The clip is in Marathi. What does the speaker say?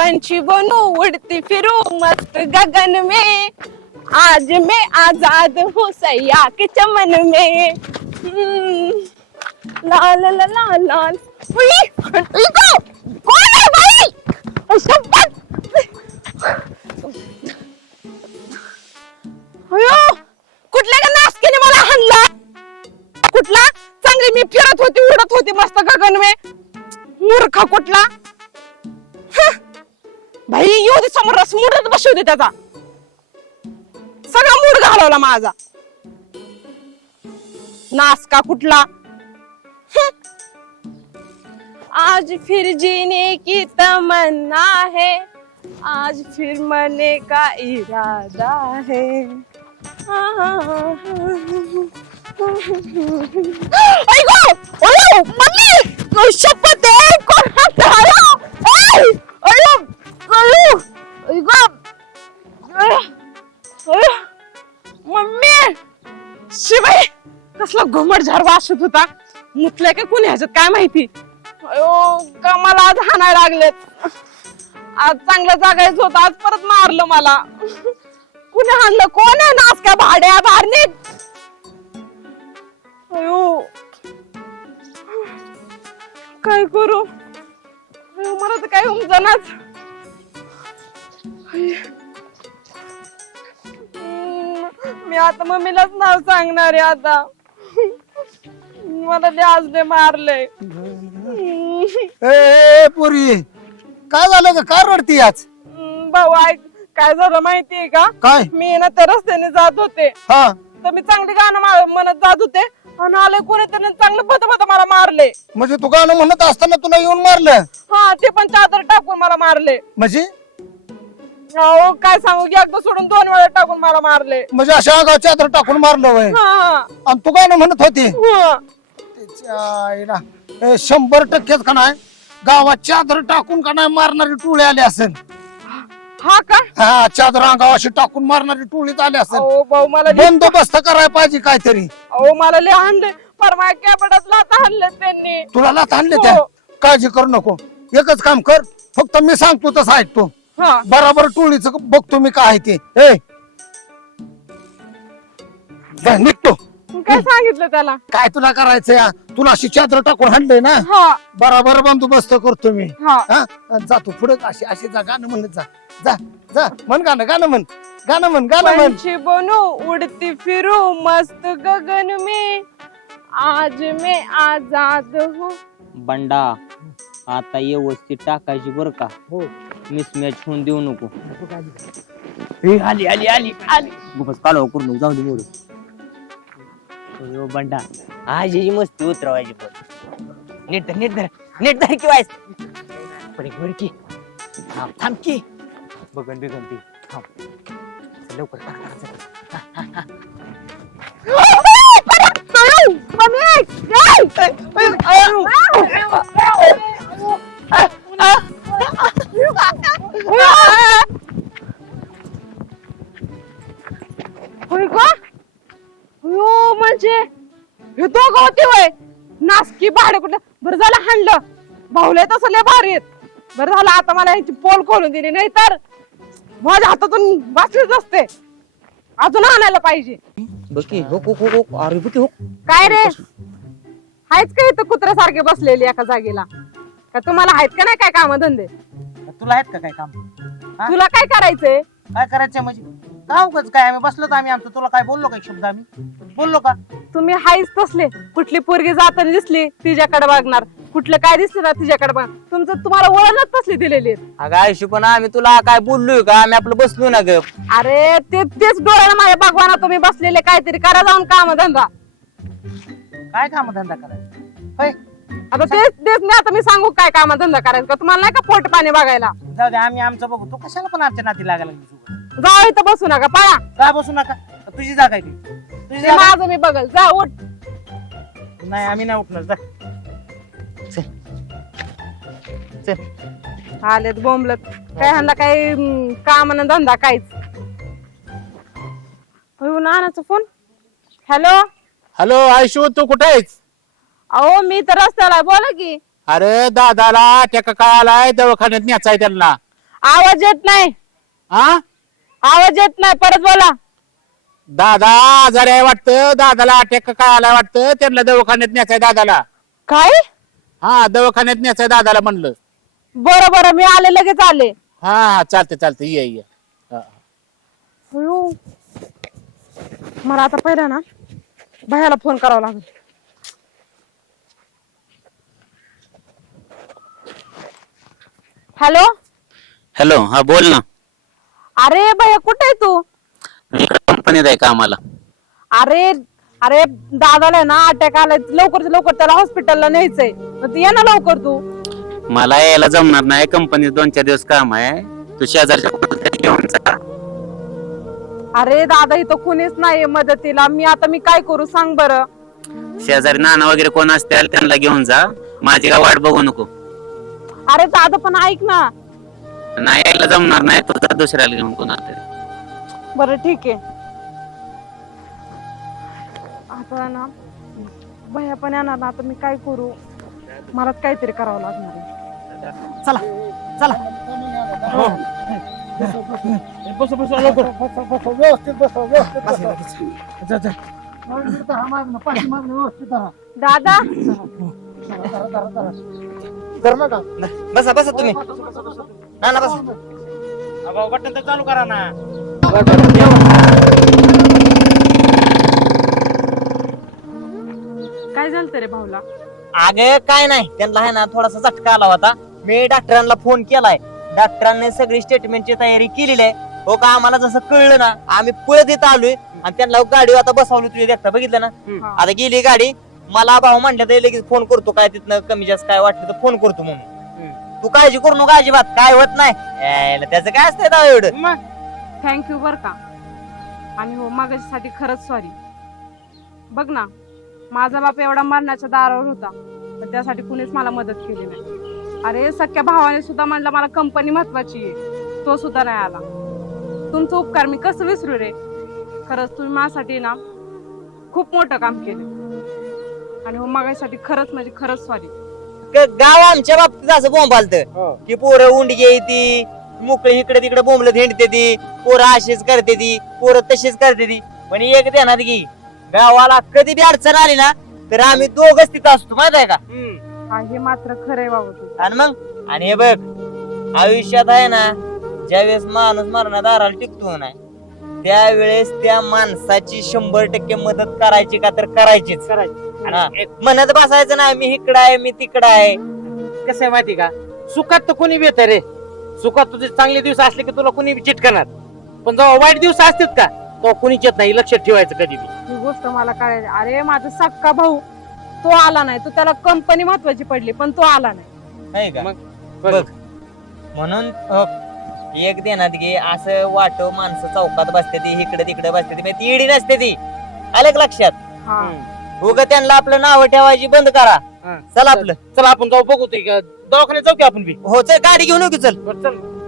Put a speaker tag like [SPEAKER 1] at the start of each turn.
[SPEAKER 1] पंछी बनूं उड़ती फिरूं मस्त गगन में, आज मैं आजाद हूँ सैया के चमन में। लाल लाल लाल लाल। उई, इको, कौन है भाई? शपथ। अयो, कुठल्या का नासकीने मला हाणला? कुठला? चांगली मी फिरत होती उडत होती मस्त गगन में, मूर्ख कुठला? भाई येऊ दे समोर मुडत बसू दे त्याचा, सगळा मूड घालवला माझा नासका कुठला। आज फिर जीने की तमन्ना है, आज फिर मरने का इरादा है। ऐको, ओयो, मम्मी, शपथ आहे, कोण हात आला? ऐ, अयो, अयो, ऐको, अयो, मम्मी, शिवाय, कसला घुमट झार वासत होता, मुतलाय का कोणी ह्याच्यात काय माहिती? अयो, का मला आज हाणायला लागलेत, आज चांगलं जागायचं होतं, आज परत मारलं मला, कुणी हाणलं? कोण आहे नास का भाड्या बाहेर निघ? अयो, काय करू? अयो, मला तर काय उमजनाच। मी आता मम्मीलाच नाव सांगणार आहे आता, मला ते आज लय मारलंय।
[SPEAKER 2] ए पोरी, काय झालं का? काय रडती आज?
[SPEAKER 1] भाऊ ऐक, काय झालं माहितीये का?
[SPEAKER 2] काय?
[SPEAKER 1] मी ना त्या रस्त्याने जात होते,
[SPEAKER 2] हा,
[SPEAKER 1] तर मी चांगली गाणं म्हणत जात होते आणि आले कोणी त्याने चांगलं बत मला मारले।
[SPEAKER 2] म्हणजे तू गाणं म्हणत असताना तुला येऊन मारलं?
[SPEAKER 1] हा, ते पण चादर टाकून मला मारले।
[SPEAKER 2] म्हणजे
[SPEAKER 1] अहो काय सांगू, एकदा सोडून 2 वेळा टाकून मला मारले।
[SPEAKER 2] म्हणजे अशा अंगावर चादर टाकून मारलं वय?
[SPEAKER 1] हा,
[SPEAKER 2] आणि तू गाणं म्हणत होती?
[SPEAKER 1] हा,
[SPEAKER 2] त्याच्या आईला, 100% का नाही गावात चादर टाकून का नाही मारणारी टोळी आली असेल।
[SPEAKER 1] हा का?
[SPEAKER 2] हा, चादर अंगावर अशी टाकून मारणारी टोळीच आली असेल।
[SPEAKER 1] अहो भाऊ मला
[SPEAKER 2] बंदोबस्त करायला पाहिजे काहीतरी।
[SPEAKER 1] अहो मला लय हाणले, परवा कॅबडात लाथा हाणले त्यांनी।
[SPEAKER 2] तुला लाथ आणले त्या?
[SPEAKER 1] हो.
[SPEAKER 2] काळजी करू नको, एकच काम कर, फक्त मी सांगतो तसं ऐकतो,
[SPEAKER 1] हा,
[SPEAKER 2] बराबर टोळीचं बघतो मी काय ते। ए जा, निघतो।
[SPEAKER 1] काय सांगितलं त्याला?
[SPEAKER 2] काय तुला करायचंय? तुला अशी चादर टाकून हाणलंय ना,
[SPEAKER 1] हा,
[SPEAKER 2] बराबर बंदोबस्त करतो मी।
[SPEAKER 1] हा,
[SPEAKER 2] हा, जातो पुढे, अशी अशी जा, गाणं म्हणत जा, जा जा, म्हण गाणं, गाणं म्हण, गाणं म्हण, गाणं म्हण।
[SPEAKER 1] पंछी बनूं उड़ती फिरूं मस्त गगन में, आज मैं आजाद हूँ।
[SPEAKER 3] बंडा, आता व्यवस्थित टाकायची बर का,
[SPEAKER 2] हो,
[SPEAKER 3] मिसमॅच होऊन देऊ नको। ए, आली आली आली आली, बस कालवा करू नको, जाऊ दे मोड। बंडा, आज ही मस्ती उतरवायची पण नीट धर, नीट धर, नीट धर की वाईस पडे वर की, थांब की, बघन बिगन ती, थांब चल लवकर टाक।
[SPEAKER 1] म्हणजे हे दोघं होते वय नासकी भाडे कुठलं? बरं झालं हाणलं, भाऊले तसं लय भारी आहेत। बरं झालं आता मला यांची पोल खोलून दिली, नाही तर माझ्या हातातून वाचलीच असते। अजून आणायला पाहिजे।
[SPEAKER 3] बकी हो हो हो, अरे बकी हो,
[SPEAKER 1] काय रे, आहेच का इथं कुत्र्यासारखे बसलेली एका जागेला? का तुम्हाला आहेत का नाही काय काम धंदे?
[SPEAKER 4] तुला आहेत का काय काम?
[SPEAKER 1] तुला काय करायचंय?
[SPEAKER 4] काय करायचं म्हणजे का उगाच काय आम्ही बसलो तर आम्ही आमचं, तुला काय बोललो काय शब्द? आम्ही बोललो का?
[SPEAKER 1] तुम्ही हायच तसले, कुठली पोरगी जाताना दिसली तिच्याकडे बघणार, कुठलं काय दिसलं ना तिच्याकडे बघ, तुमचं तुम्हाला वळणच तसली दिलेली आहेत।
[SPEAKER 3] अगं आयुष्य, पण आम्ही तुला काय बोललोय का? आम्ही आपलं बसलो ना ग।
[SPEAKER 1] अरे तेच डोळ्याला माझ्या भगवाना तुम्ही बसलेले, काहीतरी करा जाऊन काम धंदा।
[SPEAKER 4] काय काम धंदा करायचा? होय,
[SPEAKER 1] आता तेच मी आता मी सांगू काय काम धंदा करायचा का? तुम्हाला नाही का पोट पाणी बघायला?
[SPEAKER 4] जाऊ दे, आम्ही आमचं बघू, तू कशाला पण आमच्या नाती लागायला लागली?
[SPEAKER 1] जा इथं बसू नका, पळा।
[SPEAKER 4] काय बसू नका, तुझी जागा आहे ती, तुझी
[SPEAKER 1] ते
[SPEAKER 4] जागा.
[SPEAKER 1] माझं मी बघल, जा उठ।
[SPEAKER 4] नाही आम्ही नाही उठणार, जा.
[SPEAKER 1] आलेत बोंबलत, काय ह्यांना काही काम ना धंदा काहीच। नानाचा फोन। हॅलो
[SPEAKER 5] हॅलो आयशू, तू कुठे आहेस?
[SPEAKER 1] अहो मी तर रस्त्याला आहे, बोला की।
[SPEAKER 5] अरे दादाला त्या काय आलाय, दवाखान्यात न्यायचाय त्यांना।
[SPEAKER 1] आवाज येत नाही,
[SPEAKER 5] हा
[SPEAKER 1] आवाज येत नाही, परत बोला.
[SPEAKER 5] दादा आजारी आहे वाटतं, दादाला अटॅक काय आलाय वाटतं, त्यांना दवाखान्यात न्यायचंय दादाला.
[SPEAKER 1] काय?
[SPEAKER 5] हा दवाखान्यात न्यायचंय दादाला म्हणलं.
[SPEAKER 1] बरं बरं, मी आले, लगेच आले.
[SPEAKER 5] हा हा चालते चालते ये ये. हा.
[SPEAKER 1] अयो, मला आता पहिला ना भैयाला फोन करावा लागेल. हॅलो.
[SPEAKER 6] हॅलो, हा बोल ना.
[SPEAKER 1] अरे भैया, कुठे आहे तू?
[SPEAKER 6] कंपनीत आहे का आम्हाला?
[SPEAKER 1] अरे अरे, दादाला आहे ना अटॅक आलाय, लवकर लवकर त्याला हॉस्पिटलला न्यायचंय. मग ये ना लवकर तू.
[SPEAKER 6] मला यायला जमणार नाही, कंपनीत 2-4 दिवस काम आहे. तू शेजारच्या कुठेतरी घेऊन जा.
[SPEAKER 1] अरे दादा, इथं कुणीच नाहीये मदतीला. मी काय करू सांग बरं.
[SPEAKER 6] शेजारी नाना वगैरे कोण असतील त्यांना घेऊन जा, माझी काय वाट बघू नको.
[SPEAKER 1] अरे दादा, पण ऐक ना.
[SPEAKER 6] नाही यायला जमणार नाही, तुझा दुसऱ्याला घेऊन कोणाला तरी.
[SPEAKER 1] बरं ठीक आहे. आता ना भैया पण येणार ना, आता मी काय करू? मलाच काहीतरी करावं लागणार आहे.
[SPEAKER 4] चला चला.
[SPEAKER 2] बस बस लवकर व्यवस्थित बस व्यवस्थित जा जा. पाठीमागनं व्यवस्थित राहा.
[SPEAKER 1] दादा,
[SPEAKER 2] धर नका.
[SPEAKER 3] बसा बसा तुम्ही. ना बसा.
[SPEAKER 4] बटन तर चालू करा ना.
[SPEAKER 1] काय झालं रे भाऊला?
[SPEAKER 3] अगं काय नाही, त्यांना आहे ना थोडासा झटका आला होता. मी डॉक्टरांना फोन केलाय, डॉक्टरांनी सगळी स्टेटमेंटची तयारी केलेली आहे. हो का, आम्हाला जसं कळलं ना आम्ही पळत येत आलोय आणि त्यांना गाडी आता बसवली. तुझ्या देखता बघितलं ना. आता गेली गाडी. मला भाऊ म्हणलं तर लगेच फोन करतो, काय तिथनं कमी जास्त काय वाटलं तर फोन करतो म्हणून. तू काळजी करू नका अजिबात, काय होत नाही. यायला त्याचं काय असतंय दावा एवढं.
[SPEAKER 1] थँक्यू बर का. आणि हो, मागासाठी खरंच सॉरी. बघ ना, माझा बाप एवढा मरणाच्या दारावर होता, पण त्यासाठी कुणीच मला मदत केली नाही. अरे सख्या भावाने सुद्धा म्हणलं मला कंपनी महत्वाची आहे, तो सुद्धा नाही आला. तुमचं उपकार मी कसं विसरू रे. खरंच तुम्ही माझ्यासाठी ना खूप मोठं काम केलं. आणि हो, मागासाठी खरंच म्हणजे खरंच सॉरी.
[SPEAKER 3] गाव आमच्या बाबतीत असं बोंबालत की पोरं उंडगी येते, मोकळे इकडे तिकडे बोंबलत हिंडते ती, पोरं अशीच करते ती, पोरं तशीच करते ती. पण एक ध्यानात घे, गावाला कधी बी अडचण आली ना तर आम्ही दोघच तिथं असतो, माहित आहे का.
[SPEAKER 1] हे मात्र खरंय बाबा तू.
[SPEAKER 3] आणि मग आणि हे बघ, आयुष्यात आहे ना ज्यावेळेस माणूस मरणा दाराला टिकतो नाही, त्यावेळेस त्या माणसाची 100% मदत करायची का तर करायचीच. हा. म्हणत बसायचं ना मी इकडं आहे मी तिकडं आहे.
[SPEAKER 4] कसं आहे माहिती का, सुखात तर कोणी बेहतर रे. सुखात तुझे चांगले दिवस असले की तुला कोणी चिटकणार, पण जेव्हा वाईट दिवस असतात का तेव्हा कोणीच येत नाही. लक्षात ठेवायचं कधी बी.
[SPEAKER 1] ही गोष्ट मला कळायची. अरे माझा सक्का भाऊ तो आला नाही, तो त्याला कंपनी महत्वाची पडली पण तो आला नाही.
[SPEAKER 3] का
[SPEAKER 4] मग
[SPEAKER 3] बघ, म्हणून एक देण्यात घे, असं वाटव माणसं चौकात बसते ती, इकडे तिकडे बसते ती, ती इडी नसते ती. आलं का लक्षात.
[SPEAKER 1] हा.
[SPEAKER 3] उगा त्यांना आपलं नाव ठेवायची बंद करा. चला आपलं,
[SPEAKER 4] चला आपण जाऊ बघू ते दवाखान्यात जाऊ की आपण बी.
[SPEAKER 3] हो चल गाडी घेऊन येऊ की चल.
[SPEAKER 4] बरं, चल.